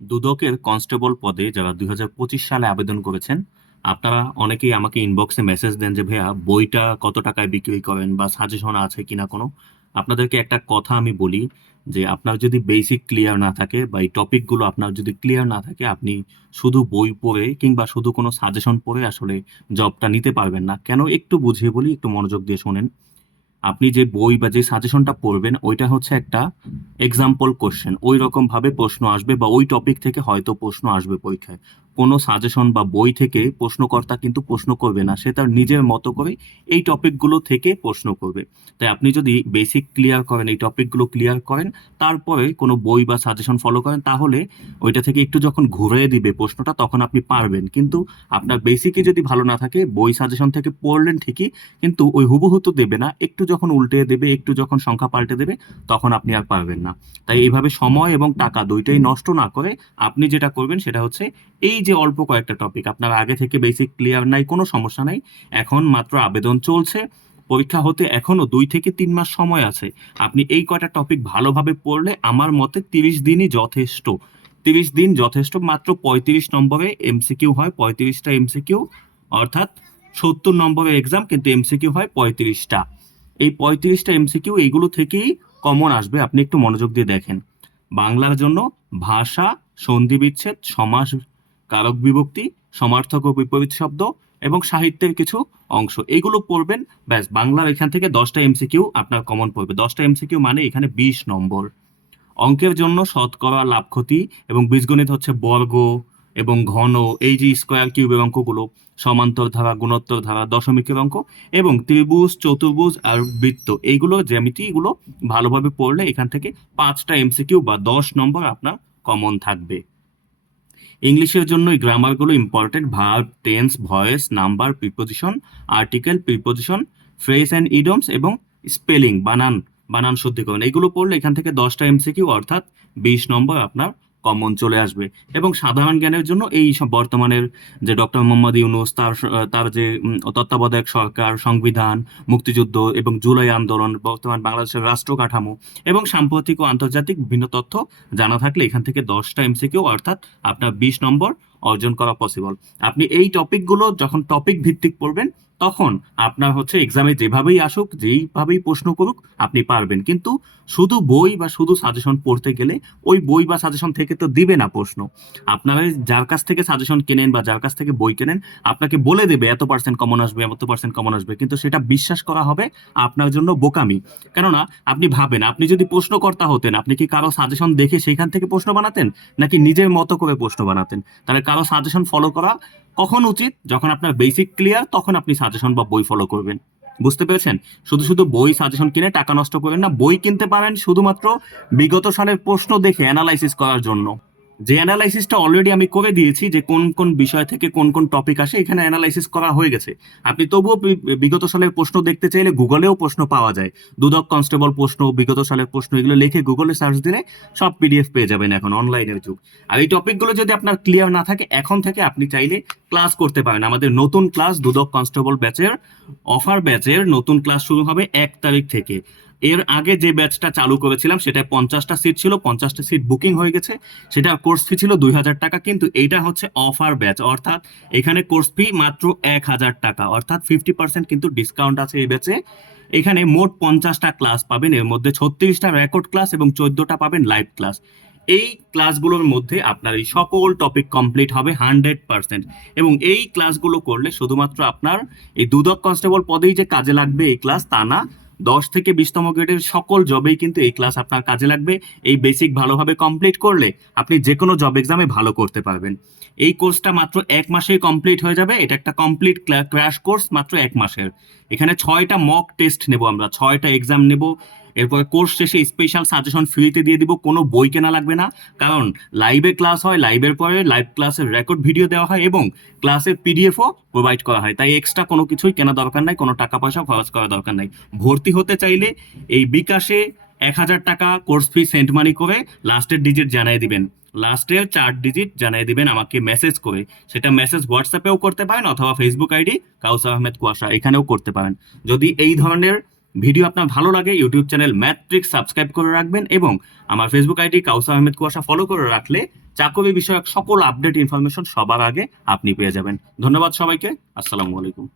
দুদকের কনস্টেবল পদে যারা দুই হাজার পঁচিশ সালে আবেদন করেছেন, আপনারা অনেকেই আমাকে ইনবক্সে মেসেজ দেন যে, ভাইয়া, বইটা কত টাকায় বিক্রি করেন বা সাজেশন আছে কিনা কোনো? আপনাদেরকে একটা কথা আমি বলি যে, আপনার যদি বেসিক ক্লিয়ার না থাকে বা এই টপিকগুলো আপনার যদি ক্লিয়ার না থাকে, আপনি শুধু বই পড়ে কিংবা শুধু কোনো সাজেশন পড়ে আসলে জবটা নিতে পারবেন না। কেন? একটু বুঝিয়ে বলি, একটু মনোযোগ দিয়ে শোনেন। আপনি যে বই বা যে সাজেশনটা পড়বেন, ওইটা হচ্ছে একটা এক্সাম্পল কোশ্চেন ওই রকম ভাবে প্রশ্ন আসবে বা ওই টপিক থেকে হয়তো প্রশ্ন আসবে পরীক্ষায়। কোনো সাজেশন বা বই থেকে প্রশ্নকর্তা কিন্তু প্রশ্ন করবে না, সে তার নিজের মতো করে এই টপিকগুলো থেকে প্রশ্ন করবে। তাই আপনি যদি বেসিক ক্লিয়ার করেন, এই টপিকগুলো ক্লিয়ার করেন, তারপরে কোনো বই বা সাজেশন ফলো করেন, তাহলে ওইটা থেকে একটু যখন ঘুরে দিবে প্রশ্নটা, তখন আপনি পারবেন। কিন্তু আপনার বেসিকে যদি ভালো না থাকে, বই সাজেশন থেকে পড়লেন ঠিকই, কিন্তু ওই হুবহু তো দেবে না, একটু যখন উল্টে দেবে, একটু যখন সংখ্যা পাল্টে দেবে, তখন আপনি আর পারবেন না। তাই এইভাবে সময় এবং টাকা দুইটাই নষ্ট না করে আপনি যেটা করবেন সেটা হচ্ছে এই যে অল্প কয়েকটা টপিক আপনার আগে থেকে বেসিক ক্লিয়ার নাই, কোনো সমস্যা নাই। এখন মাত্র আবেদন চলছে। পরীক্ষা হতে এখনও দুই থেকে তিন মাস সময় আছে। আপনি এই কয়টা টপিক ভালোভাবে পড়লে আমার মতে তিরিশ দিনই যথেষ্ট। তিরিশ দিন যথেষ্ট, মাত্র পঁয়ত্রিশ নম্বরে এমসিকিউ হয়, পঁয়ত্রিশটা এমসিকিউ অর্থাৎ সত্তর নম্বরের এক্সাম কিন্তু এমসিকিউ হয় পঁয়ত্রিশটা। এই পঁয়ত্রিশটা এমসিকিউ এইগুলো থেকেই কমন আসবে। আপনি একটু মনোযোগ দিয়ে দেখেন। বাংলার জন্য ভাষা, সন্ধি বিচ্ছেদ, সমাস, কারক বিভক্তি, সমার্থক ও বিপরীত শব্দ এবং সাহিত্যের কিছু অংশ। এগুলো পড়বেন, ব্যাস, বাংলার এখান থেকে দশটা এমসিকিউ আপনার কমন পড়বে। দশটা এমসিকিউ মানে এখানে বিশ নম্বর। অঙ্কের জন্য শতকরা, লাভ ক্ষতি এবং বীজগণিত হচ্ছে বর্গ এবং ঘন এই যে স্কোয়ার কিউবের অঙ্কগুলো সমান্তর ধারা, গুণোত্তর ধারা, দশমিকের অঙ্ক এবং ত্রিভুজ, চতুর্ভুজ আর বৃত্ত। এইগুলো জ্যামিতি এগুলো ভালোভাবে পড়লে এখান থেকে পাঁচটা এমসিকিউ বা দশ নম্বর আপনার কমন থাকবে। ইংলিশের জন্য এই গ্রামারগুলো important verb tense voice number preposition article preposition phrase and idioms এবং স্পেলিং বানান বানান শুদ্ধিকরণ। এগুলো পড়লে এখান থেকে দশটা এমসিকিউ অর্থাৎ বিশ নম্বর আপনার কমন চলে আসবে। এবং সাধারণ জ্ঞানের জন্য এই সব বর্তমানের যে ডক্টর মোহাম্মদ ইউনুস, তার তার যে তত্ত্বাবধায়ক সরকার, সংবিধান, মুক্তিযুদ্ধ এবং জুলাই আন্দোলন, বর্তমান বাংলাদেশের রাষ্ট্র কাঠামো এবং সাম্প্রতিক ও আন্তর্জাতিক বিভিন্ন তথ্য জানা থাকলে এখান থেকে দশটা এমসিকিউ অর্থাৎ আপনার বিশ নম্বর অর্জন করা পসিবল আপনি এই টপিকগুলো যখন টপিক ভিত্তিক পড়বেন, তখন আপনার হচ্ছে এক্সামে যেভাবেই আসুক, যেইভাবেই প্রশ্ন করুক, আপনি পারবেন। কিন্তু শুধু বই বা শুধু সাজেশন পড়তে গেলে ওই বই বা সাজেশন থেকে তো দিবে না প্রশ্ন। আপনারা যার কাছ থেকে সাজেশন কেনেন বা যার কাছ থেকে বই কেনেন, আপনাকে বলে দেবে এত পার্সেন্ট কমন আসবে, এত পার্সেন্ট কমন আসবে। কিন্তু সেটা বিশ্বাস করা হবে আপনার জন্য বোকামি। কেননা আপনি ভাবেন, আপনি যদি প্রশ্নকর্তা হতেন, আপনি কি কারও সাজেশন দেখে সেখান থেকে প্রশ্ন বানাতেন, নাকি নিজের মতো করে প্রশ্ন বানাতেন? তাহলে কারও সাজেশন ফলো করা কখন উচিত? যখন আপনার বেসিক ক্লিয়ার তখন আপনি সাজেশন বা বই ফলো করবেন। বুঝতে পেরেছেন? শুধু শুধু বই সাজেশন কিনে টাকা নষ্ট করবেন না, বই কিনতে পারেন শুধুমাত্র বিগত সালের প্রশ্ন দেখে অ্যানালাইসিস করার জন্য। যে অ্যানালাইসিসটা অলরেডি আমি করে দিয়েছি যে কোন কোন বিষয় থেকে কোন কোন টপিক আসে, এখানে অ্যানালাইসিস করা হয়ে গেছে। আপনি তবুও বিগত সালের প্রশ্ন দেখতে চাইলে গুগলেও প্রশ্ন পাওয়া যায়। দুদক কনস্টেবল প্রশ্ন, বিগত সালের প্রশ্ন, এগুলো লিখে গুগলে সার্চ দিলে সব পিডিএফ পেয়ে যাবেন এখন অনলাইনের যুগ। আর এই টপিকগুলো যদি আপনার ক্লিয়ার না থাকে, এখন থেকে আপনি চাইলে ক্লাস করতে পারেন। আমাদের নতুন ক্লাস দুদক কনস্টেবল ব্যাচের অফার ব্যাচের নতুন ক্লাস শুরু হবে এক তারিখ থেকে। এর আগে যে ব্যাচটা চালু করেছিলাম সেটা পঞ্চাশটা সিট ছিল, পঞ্চাশটা সিট বুকিং হয়ে গেছে। সেটা কোর্স ফি ছিল দুই হাজার টাকা, কিন্তু এইটা হচ্ছে অফার ব্যাচ অর্থাৎ এখানে কোর্স ফি মাত্র এক হাজার টাকা, অর্থাৎ ফিফটি পার্সেন্ট কিন্তু ডিসকাউন্ট আছে এই ব্যাচে এখানে মোট পঞ্চাশটা ক্লাস পাবেন, এর মধ্যে ছত্রিশটা রেকর্ড ক্লাস এবং চোদ্দটা পাবেন লাইভ ক্লাস এই ক্লাসগুলোর মধ্যে আপনার এই সকল টপিক কমপ্লিট হবে হান্ড্রেড পার্সেন্ট এবং এই ক্লাসগুলো করলে শুধুমাত্র আপনার এই দুদক কনস্টেবল পদেই যে কাজে লাগবে এই ক্লাস তা না দশ থেকে বিশতম গ্রেডের সকল জবেই কিন্তু এই ক্লাস আপনার কাজে লাগবে। এই বেসিক ভালোভাবে কমপ্লিট করলে আপনি যে কোনো জব এক্সামে ভালো করতে পারবেন। এই কোর্সটা মাত্র এক মাসেই কমপ্লিট হয়ে যাবে। এটা একটা কমপ্লিট ক্র্যাশ কোর্স মাত্র এক মাসের। এখানে ছয়টা মক টেস্ট নেব আমরা, ছয়টা এক্সাম নেব। এরপরে কোর্স শেষে স্পেশাল সাজেশন ফ্রিতে দিয়ে দিব, কোনো বই কেনা লাগবে না। কারণ লাইভে ক্লাস হয় লাইভের পরে লাইভ ক্লাসের রেকর্ড ভিডিও দেওয়া হয় এবং ক্লাসের পিডিএফও প্রোভাইড করা হয়। তাই এক্সট্রা কোনো কিছুই কেনা দরকার নাই, কোনো টাকা পয়সা খরচ করা দরকার নাই। ভর্তি হতে চাইলে এই বিকাশে এক হাজার টাকা কোর্স ফি সেন্ট মানি করে লাস্টের ডিজিট জানিয়ে দিবেন। লাস্টের চার ডিজিট জানিয়ে দিবেন আমাকে মেসেজ করে। সেটা মেসেজ হোয়াটসঅ্যাপেও করতে পারেন অথবা ফেসবুক আইডি কাউসার আহমেদ কুয়াশা, এখানেও করতে পারেন। যদি এই ধরনের ভিডিও আপনার ভালো লাগে, ইউটিউব চ্যানেল ম্যাট্রিক্স সাবস্ক্রাইব করে রাখবেন এবং আমার ফেসবুক আইডি কাউসা আহমেদ কুয়াশা ফলো করে রাখলে চাকরি বিষয়ক সকল আপডেট ইনফরমেশন সবার আগে আপনি পেয়ে যাবেন। ধন্যবাদ সবাইকে, আসসালামু আলাইকুম।